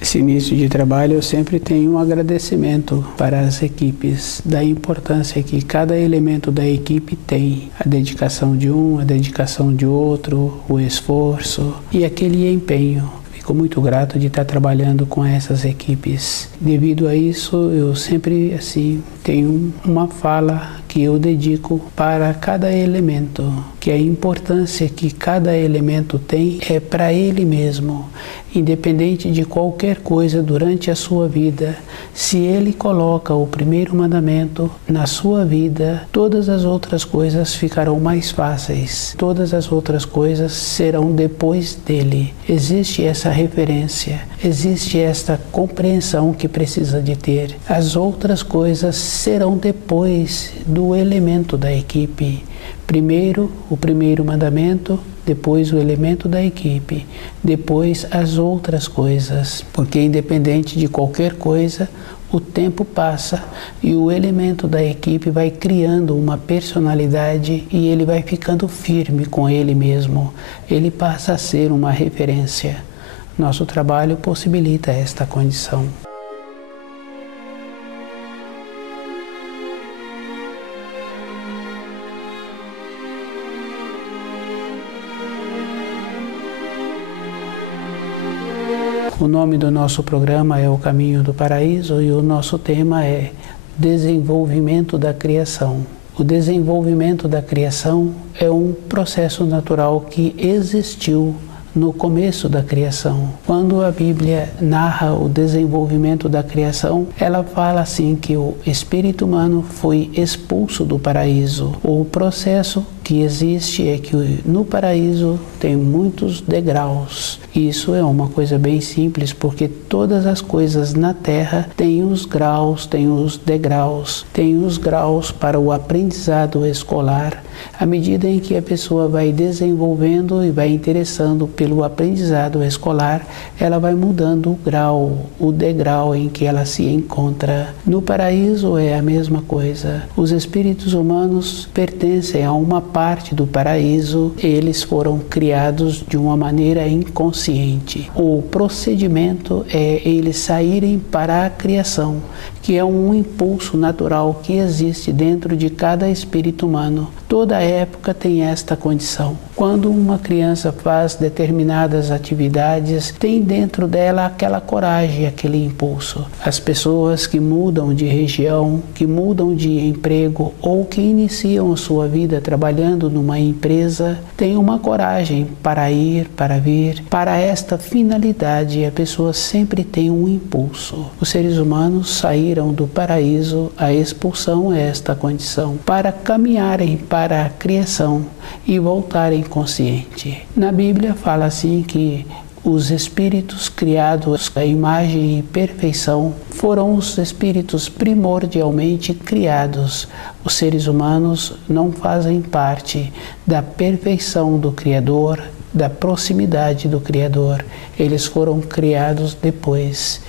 Esse início de trabalho eu sempre tenho um agradecimento para as equipes, da importância que cada elemento da equipe tem, a dedicação de um, a dedicação de outro, o esforço e aquele empenho. Fico muito grato de estar trabalhando com essas equipes. Devido a isso, eu sempre tenho uma fala que eu dedico para cada elemento, que a importância que cada elemento tem é para ele mesmo, independente de qualquer coisa durante a sua vida. Se ele coloca o primeiro mandamento na sua vida, todas as outras coisas ficarão mais fáceis. Todas as outras coisas serão depois dele. Existe essa referência, existe esta compreensão que precisa de ter. As outras coisas serão depois do elemento da equipe. Primeiro o primeiro mandamento, depois o elemento da equipe, depois as outras coisas, porque independente de qualquer coisa, o tempo passa e o elemento da equipe vai criando uma personalidade e ele vai ficando firme com ele mesmo. Ele passa a ser uma referência. Nosso trabalho possibilita esta condição. O nome do nosso programa é O Caminho do Paraíso e o nosso tema é Desenvolvimento da Criação. O desenvolvimento da criação é um processo natural que existiu no começo da criação. Quando a Bíblia narra o desenvolvimento da criação, ela fala assim que o espírito humano foi expulso do paraíso. O processo que existe é que no paraíso tem muitos degraus. Isso é uma coisa bem simples, porque todas as coisas na Terra têm os graus, têm os degraus, têm os graus para o aprendizado escolar. À medida em que a pessoa vai desenvolvendo e vai interessando pelo aprendizado escolar, ela vai mudando o grau, o degrau em que ela se encontra. No paraíso é a mesma coisa. Os espíritos humanos pertencem a uma parte do paraíso, eles foram criados de uma maneira inconsciente. O procedimento é eles saírem para a criação, que é um impulso natural que existe dentro de cada espírito humano. Toda época tem esta condição. Quando uma criança faz determinadas atividades, tem dentro dela aquela coragem, aquele impulso. As pessoas que mudam de região, que mudam de emprego ou que iniciam a sua vida trabalhando numa empresa, têm uma coragem para ir, para vir. Para esta finalidade, a pessoa sempre tem um impulso. Os seres humanos saíram do paraíso, a expulsão é esta condição, para caminharem para a criação e voltarem consciente. Na Bíblia fala assim que os espíritos criados à imagem e perfeição foram os espíritos primordialmente criados. Os seres humanos não fazem parte da perfeição do Criador, da proximidade do Criador. Eles foram criados depois.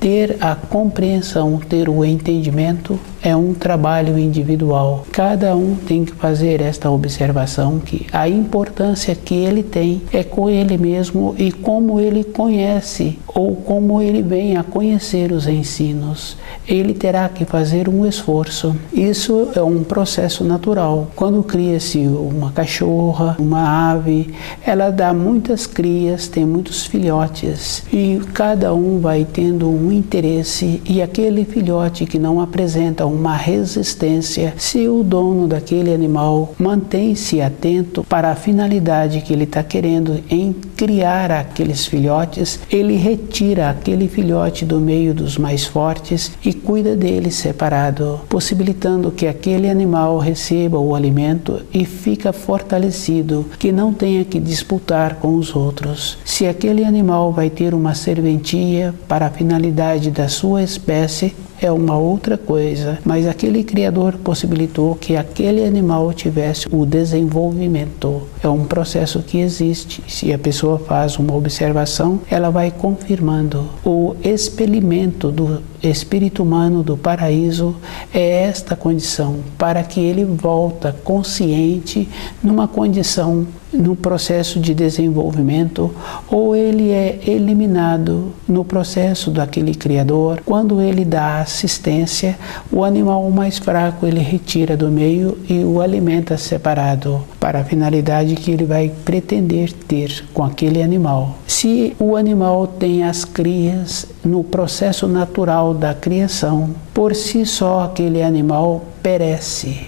Ter a compreensão, ter o entendimento é um trabalho individual. Cada um tem que fazer esta observação que a importância que ele tem é com ele mesmo e como ele conhece ou como ele vem a conhecer os ensinos. Ele terá que fazer um esforço. Isso é um processo natural. Quando cria-se uma cachorra, uma ave, ela dá muitas crias, tem muitos filhotes e cada um vai tendo um interesse e aquele filhote que não apresenta uma resistência, se o dono daquele animal mantém-se atento para a finalidade que ele está querendo em criar aqueles filhotes, ele retira aquele filhote do meio dos mais fortes e cuida dele separado, possibilitando que aquele animal receba o alimento e fica fortalecido, que não tenha que disputar com os outros. Se aquele animal vai ter uma serventia para a finalidade da sua espécie, é uma outra coisa, mas aquele Criador possibilitou que aquele animal tivesse o desenvolvimento. É um processo que existe. Se a pessoa faz uma observação, ela vai confirmando. O expelimento do espírito humano do paraíso é esta condição, para que ele volta consciente numa condição, no processo de desenvolvimento, ou ele é eliminado no processo daquele Criador. Quando ele dá assistência, o animal mais fraco ele retira do meio e o alimenta separado, para a finalidade que ele vai pretender ter com aquele animal. Se o animal tem as crias no processo natural da criação, por si só aquele animal perece.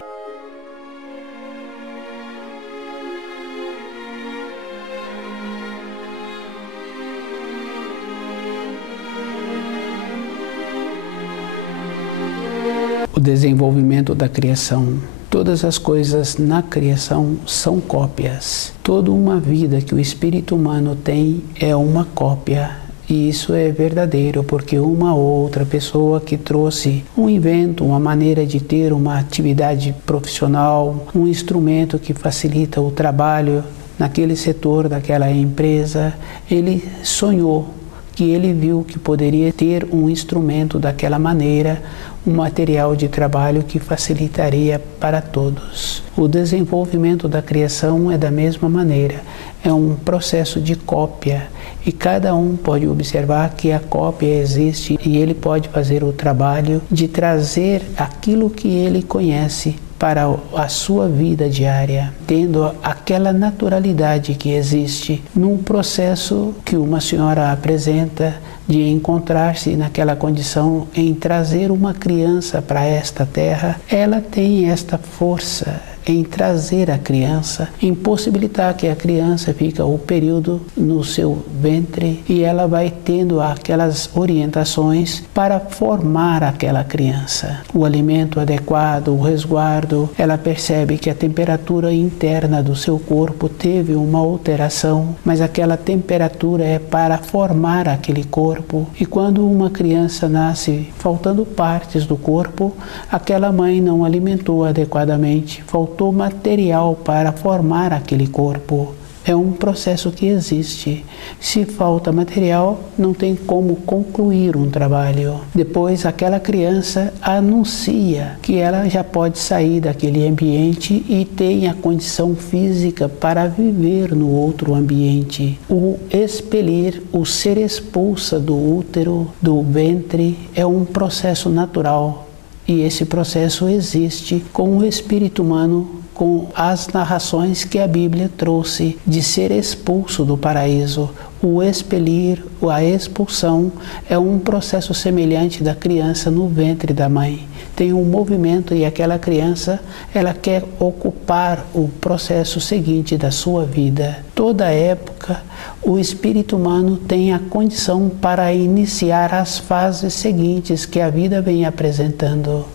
O desenvolvimento da criação. Todas as coisas na criação são cópias. Toda uma vida que o espírito humano tem é uma cópia. E isso é verdadeiro, porque uma outra pessoa que trouxe um invento, uma maneira de ter uma atividade profissional, um instrumento que facilita o trabalho naquele setor daquela empresa, ele sonhou que ele viu que poderia ter um instrumento daquela maneira, um material de trabalho que facilitaria para todos. O desenvolvimento da criação é da mesma maneira, é um processo de cópia e cada um pode observar que a cópia existe e ele pode fazer o trabalho de trazer aquilo que ele conhece para a sua vida diária, tendo aquela naturalidade que existe num processo que uma senhora apresenta de encontrar-se naquela condição em trazer uma criança para esta terra. Ela tem esta força em trazer a criança, em possibilitar que a criança fique o período no seu ventre e ela vai tendo aquelas orientações para formar aquela criança. O alimento adequado, o resguardo, ela percebe que a temperatura interna do seu corpo teve uma alteração, mas aquela temperatura é para formar aquele corpo. E quando uma criança nasce faltando partes do corpo, aquela mãe não alimentou adequadamente, faltou material para formar aquele corpo. É um processo que existe. Se falta material, não tem como concluir um trabalho. Depois, aquela criança anuncia que ela já pode sair daquele ambiente e tem a condição física para viver no outro ambiente. O expelir, o ser expulsa do útero, do ventre, é um processo natural. E esse processo existe com o espírito humano, com as narrações que a Bíblia trouxe de ser expulso do paraíso. O expelir, a expulsão, é um processo semelhante da criança no ventre da mãe. Tem um movimento e aquela criança, ela quer ocupar o processo seguinte da sua vida. Toda época, o espírito humano tem a condição para iniciar as fases seguintes que a vida vem apresentando.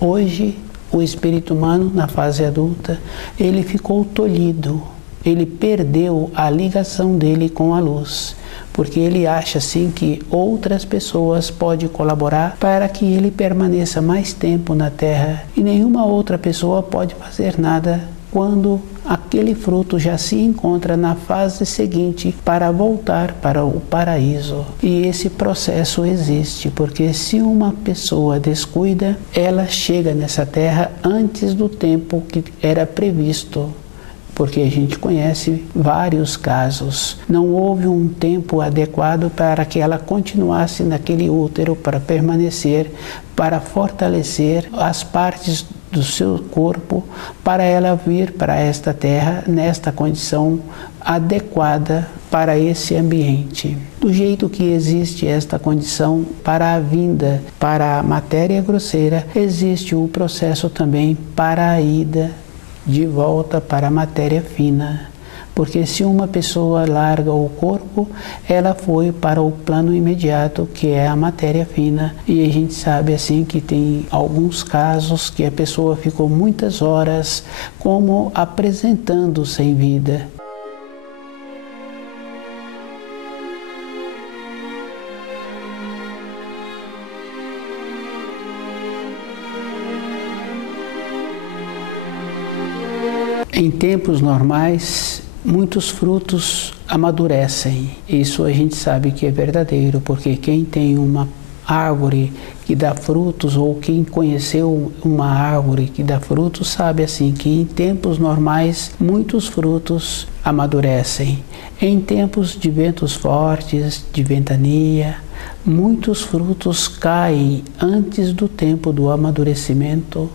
Hoje, o espírito humano, na fase adulta, ele ficou tolhido, ele perdeu a ligação dele com a luz, porque ele acha assim que outras pessoas podem colaborar para que ele permaneça mais tempo na Terra e nenhuma outra pessoa pode fazer nada quando aquele fruto já se encontra na fase seguinte para voltar para o paraíso. E esse processo existe, porque se uma pessoa descuida, ela chega nessa terra antes do tempo que era previsto. Porque a gente conhece vários casos. Não houve um tempo adequado para que ela continuasse naquele útero, para permanecer, para fortalecer as partes do seu corpo, para ela vir para esta terra nesta condição adequada para esse ambiente. Do jeito que existe esta condição para a vinda para a matéria grosseira, existe o processo também para a ida de volta para a matéria fina. Porque se uma pessoa larga o corpo, ela foi para o plano imediato, que é a matéria fina. E a gente sabe assim que tem alguns casos que a pessoa ficou muitas horas como apresentando-se em vida. Em tempos normais, muitos frutos amadurecem. Isso a gente sabe que é verdadeiro, porque quem tem uma árvore que dá frutos, ou quem conheceu uma árvore que dá frutos, sabe assim que em tempos normais muitos frutos amadurecem. Em tempos de ventos fortes, de ventania, muitos frutos caem antes do tempo do amadurecimento,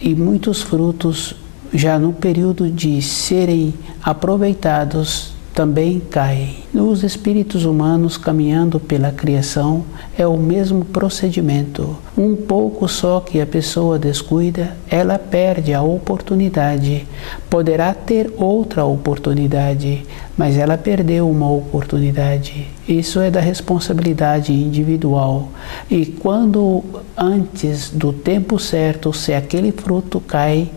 e muitos frutos já no período de serem aproveitados também caem. Nos espíritos humanos caminhando pela criação é o mesmo procedimento. Um pouco só que a pessoa descuida, ela perde a oportunidade. Poderá ter outra oportunidade, mas ela perdeu uma oportunidade. Isso é da responsabilidade individual. E quando antes do tempo certo, se aquele fruto cai,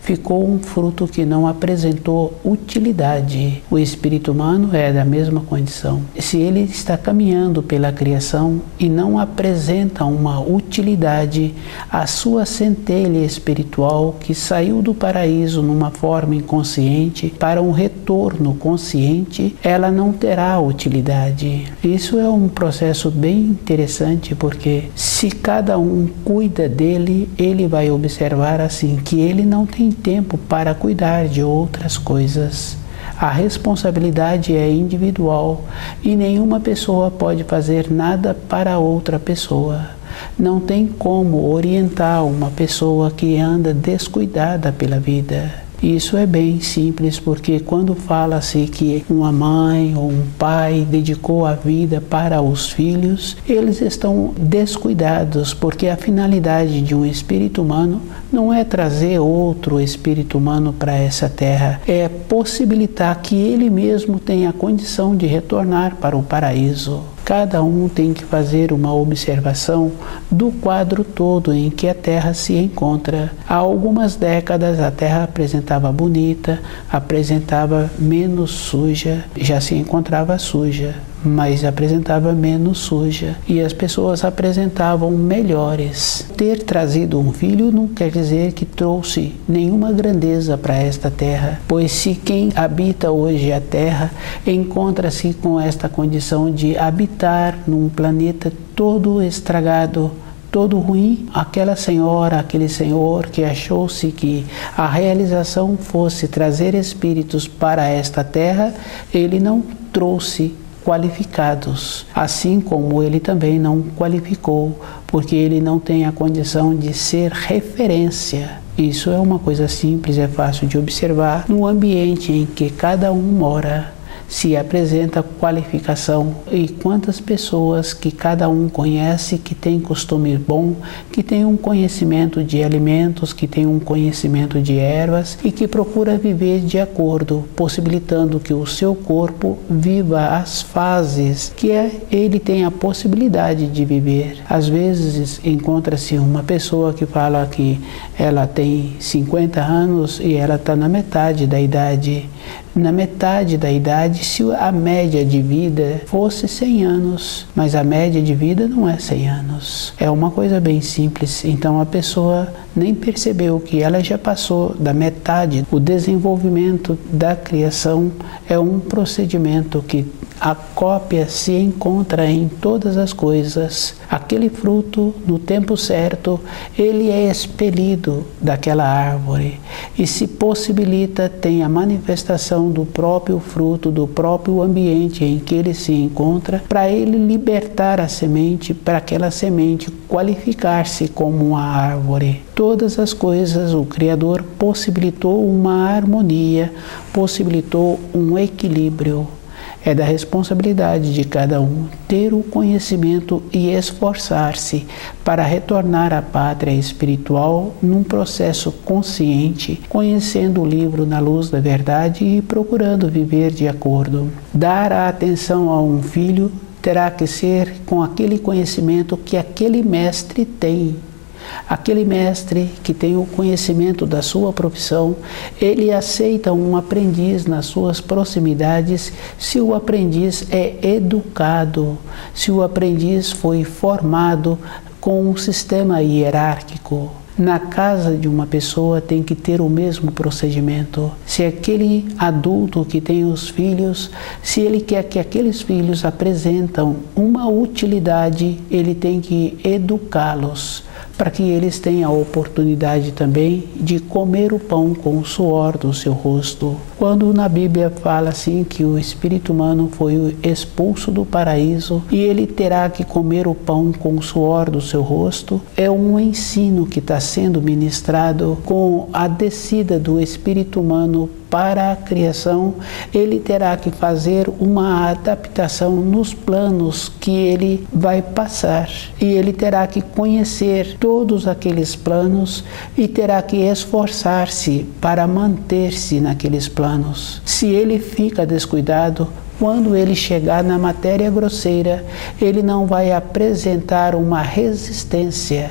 ficou um fruto que não apresentou utilidade. O espírito humano é da mesma condição. Se ele está caminhando pela criação e não apresenta uma utilidade, a sua centelha espiritual que saiu do paraíso numa forma inconsciente para um retorno consciente, ela não terá utilidade. Isso é um processo bem interessante, porque se cada um cuida dele, ele vai observar assim que ele não tem tempo para cuidar de outras coisas. A responsabilidade é individual e nenhuma pessoa pode fazer nada para outra pessoa. Não tem como orientar uma pessoa que anda descuidada pela vida. Isso é bem simples, porque quando fala-se que uma mãe ou um pai dedicou a vida para os filhos, eles estão descuidados, porque a finalidade de um espírito humano não é trazer outro espírito humano para essa terra, é possibilitar que ele mesmo tenha a condição de retornar para o paraíso. Cada um tem que fazer uma observação do quadro todo em que a Terra se encontra. Há algumas décadas a Terra apresentava bonita, apresentava menos suja, já se encontrava suja, mas apresentava menos suja e as pessoas apresentavam melhores. Ter trazido um filho não quer dizer que trouxe nenhuma grandeza para esta terra, pois se quem habita hoje a terra encontra-se com esta condição de habitar num planeta todo estragado, todo ruim, aquela senhora, aquele senhor que achou-se que a realização fosse trazer espíritos para esta terra, ele não trouxe qualificados, assim como ele também não qualificou, porque ele não tem a condição de ser referência. Isso é uma coisa simples, é fácil de observar no ambiente em que cada um mora. Se apresenta qualificação e quantas pessoas que cada um conhece, que tem costume bom, que tem um conhecimento de alimentos, que tem um conhecimento de ervas e que procura viver de acordo, possibilitando que o seu corpo viva as fases que ele tem a possibilidade de viver. Às vezes encontra-se uma pessoa que fala que ela tem 50 anos e ela está na metade da idade. Na metade da idade, se a média de vida fosse 100 anos, mas a média de vida não é 100 anos. É uma coisa bem simples, então a pessoa nem percebeu que ela já passou da metade. O desenvolvimento da criação é um procedimento que a cópia se encontra em todas as coisas. Aquele fruto, no tempo certo, ele é expelido daquela árvore e se possibilita, tem a manifestação do próprio fruto, do próprio ambiente em que ele se encontra, para ele libertar a semente, para aquela semente qualificar-se como uma árvore. Todas as coisas o Criador possibilitou uma harmonia, possibilitou um equilíbrio. É da responsabilidade de cada um ter o conhecimento e esforçar-se para retornar à pátria espiritual num processo consciente, conhecendo o livro na luz da verdade e procurando viver de acordo. Dar a atenção a um filho terá que ser com aquele conhecimento que aquele mestre tem. Aquele mestre que tem o conhecimento da sua profissão, ele aceita um aprendiz nas suas proximidades se o aprendiz é educado, se o aprendiz foi formado com um sistema hierárquico. Na casa de uma pessoa tem que ter o mesmo procedimento. Se aquele adulto que tem os filhos, se ele quer que aqueles filhos apresentam uma utilidade, ele tem que educá-los, para que eles tenham a oportunidade também de comer o pão com o suor do seu rosto. Quando na Bíblia fala assim que o espírito humano foi expulso do paraíso e ele terá que comer o pão com o suor do seu rosto, é um ensino que está sendo ministrado com a descida do espírito humano para a criação. Ele terá que fazer uma adaptação nos planos que ele vai passar. E ele terá que conhecer todos aqueles planos e terá que esforçar-se para manter-se naqueles planos. Se ele fica descuidado, quando ele chegar na matéria grosseira, ele não vai apresentar uma resistência.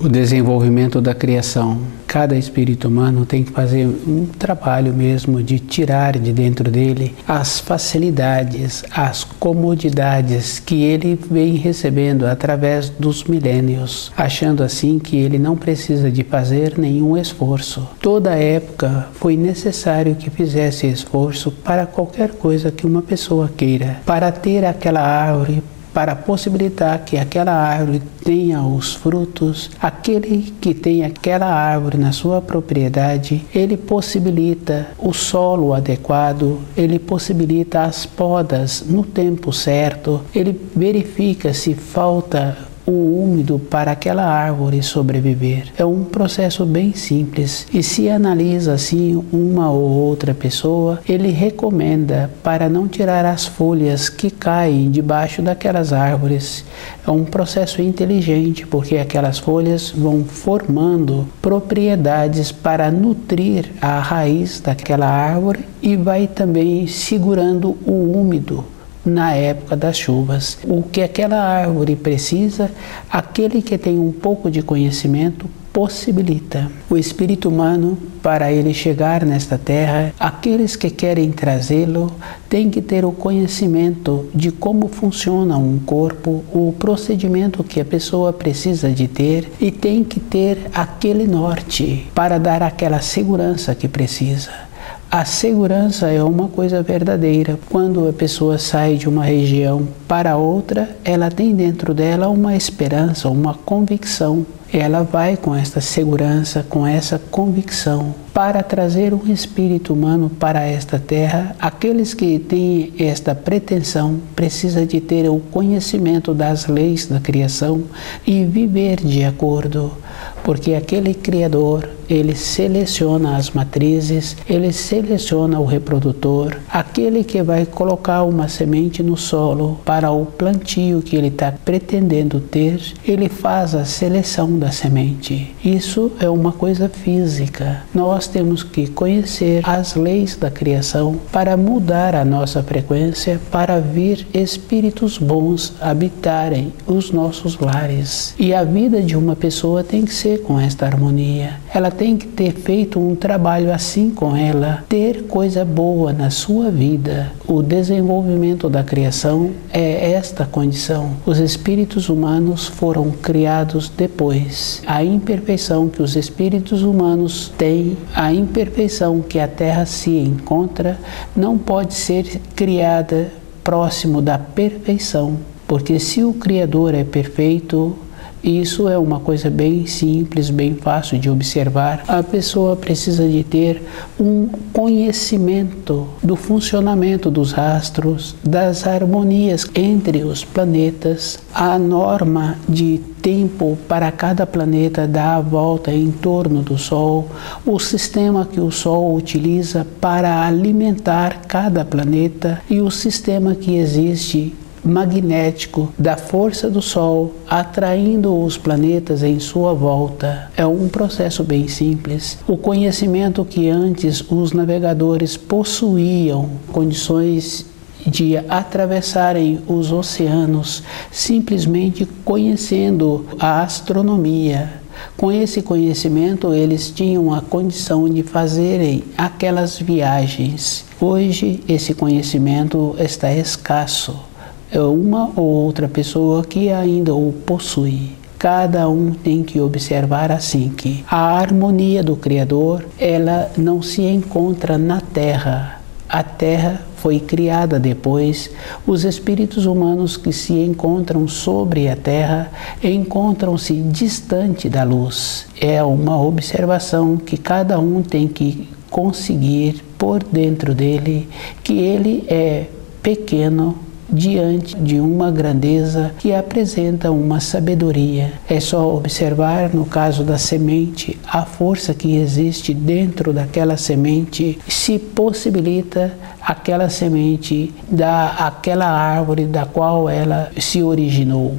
O desenvolvimento da criação. Cada espírito humano tem que fazer um trabalho mesmo de tirar de dentro dele as facilidades, as comodidades que ele vem recebendo através dos milênios, achando assim que ele não precisa de fazer nenhum esforço. Toda época foi necessário que fizesse esforço para qualquer coisa que uma pessoa queira, para ter aquela árvore, para possibilitar que aquela árvore tenha os frutos. Aquele que tem aquela árvore na sua propriedade, ele possibilita o solo adequado, ele possibilita as podas no tempo certo, ele verifica se falta o úmido para aquela árvore sobreviver. É um processo bem simples e se analisa assim uma ou outra pessoa, ele recomenda para não tirar as folhas que caem debaixo daquelas árvores. É um processo inteligente porque aquelas folhas vão formando propriedades para nutrir a raiz daquela árvore e vai também segurando o úmido na época das chuvas. O que aquela árvore precisa, aquele que tem um pouco de conhecimento possibilita. O espírito humano, para ele chegar nesta terra, aqueles que querem trazê-lo têm que ter o conhecimento de como funciona um corpo, o procedimento que a pessoa precisa de ter e tem que ter aquele norte para dar aquela segurança que precisa. A segurança é uma coisa verdadeira. Quando a pessoa sai de uma região para outra, ela tem dentro dela uma esperança, uma convicção. Ela vai com esta segurança, com essa convicção, para trazer um espírito humano para esta terra. Aqueles que têm esta pretensão precisam de ter o conhecimento das leis da criação e viver de acordo. Porque aquele Criador, ele seleciona as matrizes, ele seleciona o reprodutor, aquele que vai colocar uma semente no solo para o plantio que ele está pretendendo ter, ele faz a seleção da semente. Isso é uma coisa física. Nós temos que conhecer as leis da criação para mudar a nossa frequência, para vir espíritos bons habitarem os nossos lares. E a vida de uma pessoa tem que ser com esta harmonia. Ela tem que ter feito um trabalho assim com ela, ter coisa boa na sua vida. O desenvolvimento da criação é esta condição. Os espíritos humanos foram criados depois. A imperfeição que os espíritos humanos têm, a imperfeição que a Terra se encontra, não pode ser criada próximo da perfeição. Porque se o Criador é perfeito, isso é uma coisa bem simples, bem fácil de observar. A pessoa precisa de ter um conhecimento do funcionamento dos astros, das harmonias entre os planetas, a norma de tempo para cada planeta dar a volta em torno do Sol, o sistema que o Sol utiliza para alimentar cada planeta e o sistema que existe magnético da força do Sol atraindo os planetas em sua volta. É um processo bem simples. O conhecimento que antes os navegadores possuíam, condições de atravessarem os oceanos simplesmente conhecendo a astronomia, Com esse conhecimento, eles tinham a condição de fazerem aquelas viagens. Hoje, esse conhecimento está escasso. É uma ou outra pessoa que ainda o possui. Cada um tem que observar assim que a harmonia do Criador, ela não se encontra na Terra. A Terra foi criada depois. Os espíritos humanos que se encontram sobre a Terra encontram-se distante da luz. É uma observação que cada um tem que conseguir por dentro dele, que ele é pequeno diante de uma grandeza que apresenta uma sabedoria. É só observar, no caso da semente, a força que existe dentro daquela semente, se possibilita aquela semente dar aquela árvore da qual ela se originou.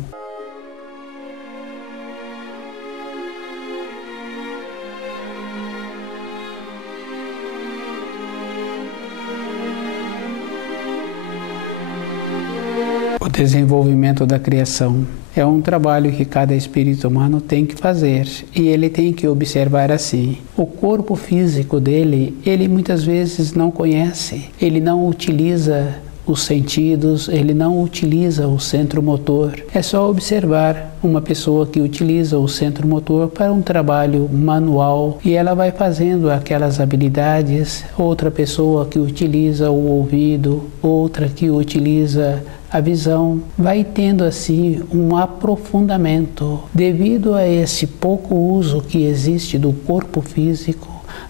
O desenvolvimento da criação é um trabalho que cada espírito humano tem que fazer e ele tem que observar assim. O corpo físico dele, ele muitas vezes não conhece, ele não utiliza os sentidos, ele não utiliza o centro motor. É só observar uma pessoa que utiliza o centro motor para um trabalho manual e ela vai fazendo aquelas habilidades. Outra pessoa que utiliza o ouvido, outra que utiliza a visão, vai tendo assim um aprofundamento. Devido a esse pouco uso que existe do corpo físico,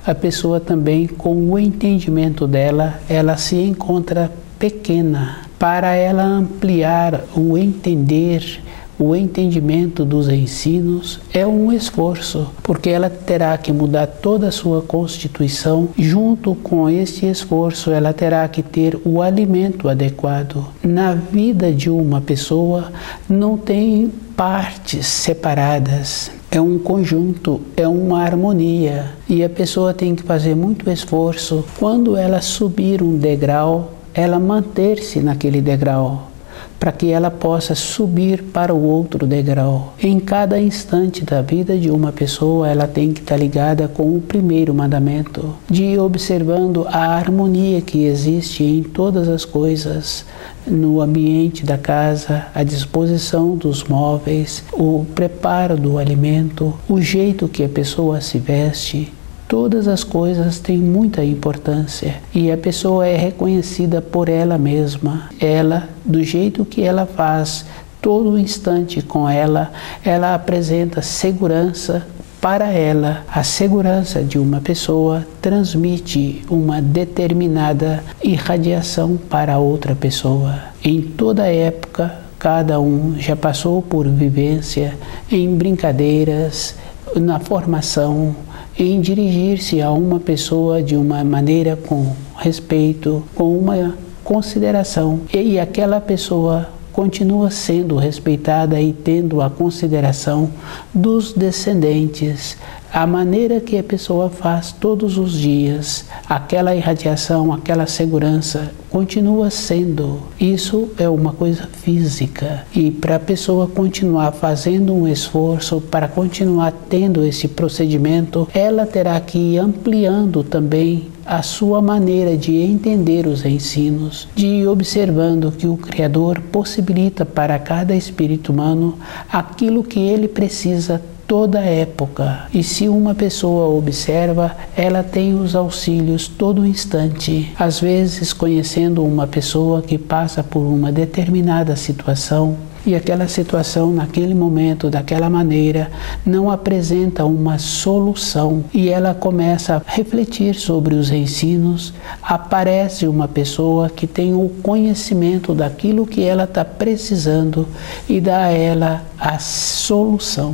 a pessoa também, com o entendimento dela, ela se encontra pequena. Para ela ampliar o entendimento dos ensinos é um esforço, porque ela terá que mudar toda a sua constituição. Junto com esse esforço, ela terá que ter o alimento adequado. Na vida de uma pessoa não tem partes separadas. É um conjunto, é uma harmonia. E a pessoa tem que fazer muito esforço. Quando ela subir um degrau, ela manter-se naquele degrau, para que ela possa subir para o outro degrau. Em cada instante da vida de uma pessoa, ela tem que estar ligada com o primeiro mandamento, de ir observando a harmonia que existe em todas as coisas, no ambiente da casa, a disposição dos móveis, o preparo do alimento, o jeito que a pessoa se veste. Todas as coisas têm muita importância e a pessoa é reconhecida por ela mesma. Ela, do jeito que ela faz, todo instante com ela, ela apresenta segurança para ela. A segurança de uma pessoa transmite uma determinada irradiação para outra pessoa. Em toda época, cada um já passou por vivência em brincadeiras, na formação, em dirigir-se a uma pessoa de uma maneira com respeito, com uma consideração. E aquela pessoa continua sendo respeitada e tendo a consideração dos descendentes. A maneira que a pessoa faz todos os dias, aquela irradiação, aquela segurança, continua sendo. Isso é uma coisa física. E para a pessoa continuar fazendo um esforço, para continuar tendo esse procedimento, ela terá que ir ampliando também a sua maneira de entender os ensinos, de ir observando que o Criador possibilita para cada espírito humano aquilo que ele precisa toda época. E se uma pessoa observa, ela tem os auxílios todo instante. Às vezes, conhecendo uma pessoa que passa por uma determinada situação, e aquela situação, naquele momento, daquela maneira, não apresenta uma solução, e ela começa a refletir sobre os ensinos, aparece uma pessoa que tem o conhecimento daquilo que ela está precisando e dá a ela a solução.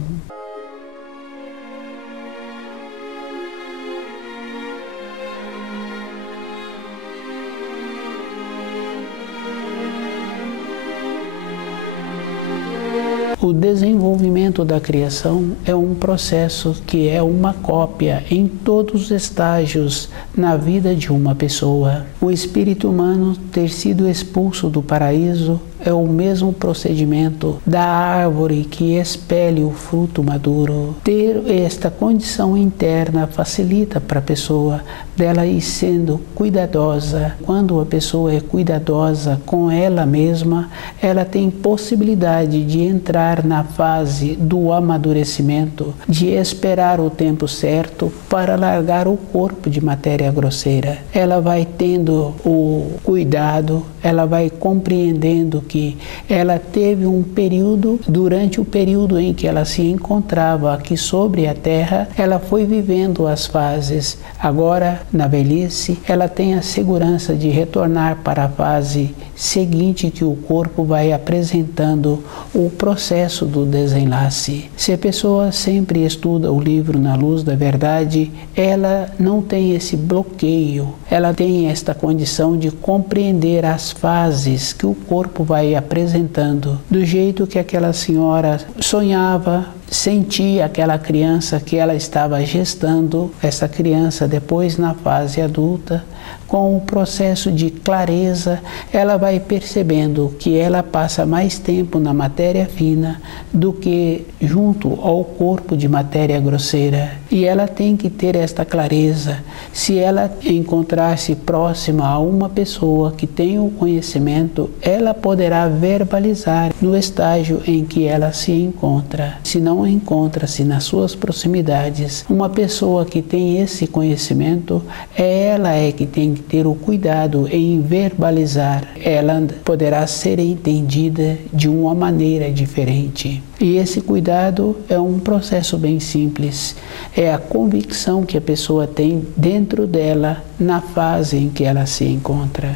O desenvolvimento da criação é um processo que é uma cópia em todos os estágios na vida de uma pessoa. O espírito humano ter sido expulso do paraíso é o mesmo procedimento da árvore que expele o fruto maduro. Ter esta condição interna facilita para a pessoa dela ir sendo cuidadosa. Quando a pessoa é cuidadosa com ela mesma, ela tem possibilidade de entrar na fase do amadurecimento, de esperar o tempo certo para largar o corpo de matéria grosseira. Ela vai tendo o cuidado, ela vai compreendendo que ela teve um período, durante o período em que ela se encontrava aqui sobre a Terra, ela foi vivendo as fases. Agora, na velhice, ela tem a segurança de retornar para a fase seguinte, que o corpo vai apresentando o processo do desenlace. Se a pessoa sempre estuda o livro Na Luz da Verdade, ela não tem esse bloqueio, ela tem esta condição de compreender as fases que o corpo vai apresentando, do jeito que aquela senhora sonhava, sentia aquela criança que ela estava gestando, essa criança depois na fase adulta, com o processo de clareza, ela vai percebendo que ela passa mais tempo na matéria fina do que junto ao corpo de matéria grosseira. E ela tem que ter esta clareza. Se ela encontrar-se próxima a uma pessoa que tem o conhecimento, ela poderá verbalizar no estágio em que ela se encontra. Se não encontra-se nas suas proximidades uma pessoa que tem esse conhecimento, ela é que tem que ter o cuidado em verbalizar. Ela poderá ser entendida de uma maneira diferente. E esse cuidado é um processo bem simples. É a convicção que a pessoa tem dentro dela na fase em que ela se encontra.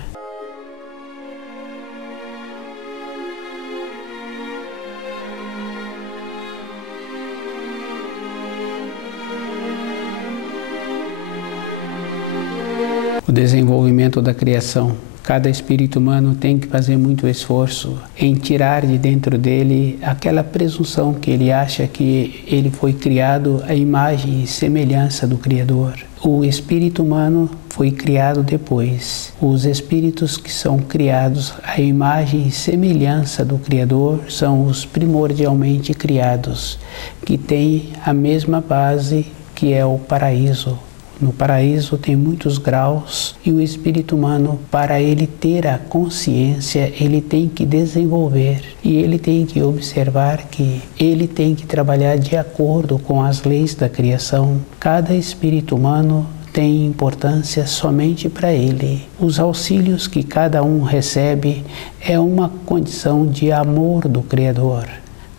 O desenvolvimento da criação. Cada espírito humano tem que fazer muito esforço em tirar de dentro dele aquela presunção que ele acha que ele foi criado à imagem e semelhança do Criador. O espírito humano foi criado depois. Os espíritos que são criados à imagem e semelhança do Criador são os primordialmente criados, que têm a mesma base que é o paraíso. No paraíso tem muitos graus e o espírito humano, para ele ter a consciência, ele tem que desenvolver e ele tem que observar que ele tem que trabalhar de acordo com as leis da criação. Cada espírito humano tem importância somente para ele. Os auxílios que cada um recebe é uma condição de amor do Criador.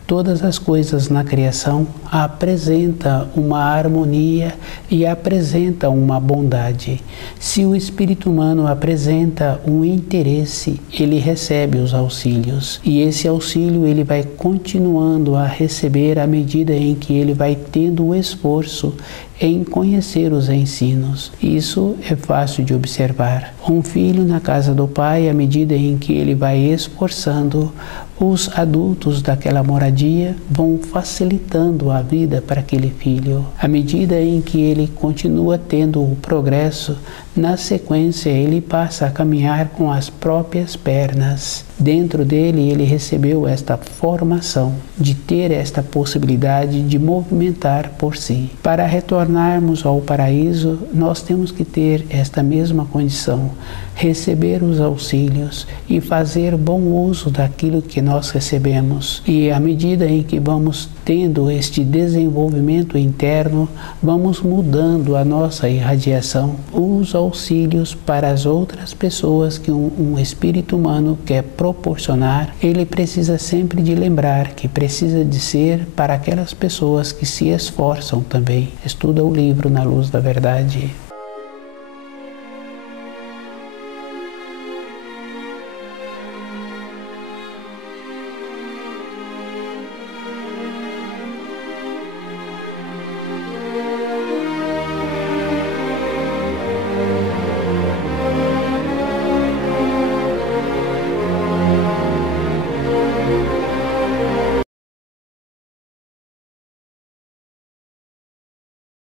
Todas as coisas na criação apresentam uma harmonia e apresentam uma bondade. Se o espírito humano apresenta um interesse, ele recebe os auxílios. E esse auxílio ele vai continuando a receber à medida em que ele vai tendo o esforço em conhecer os ensinos. Isso é fácil de observar. Um filho na casa do pai, à medida em que ele vai esforçando, os adultos daquela moradia vão facilitando a vida para aquele filho. À medida em que ele continua tendo o progresso, na sequência ele passa a caminhar com as próprias pernas. Dentro dele ele recebeu esta formação de ter esta possibilidade de movimentar por si. Para retornarmos ao paraíso, nós temos que ter esta mesma condição, receber os auxílios e fazer bom uso daquilo que nós recebemos. E à medida em que vamos tendo este desenvolvimento interno, vamos mudando a nossa irradiação, os auxílios para as outras pessoas que um espírito humano quer proporcionar, ele precisa sempre de lembrar que precisa de ser para aquelas pessoas que se esforçam também. Estuda o livro Na Luz da Verdade.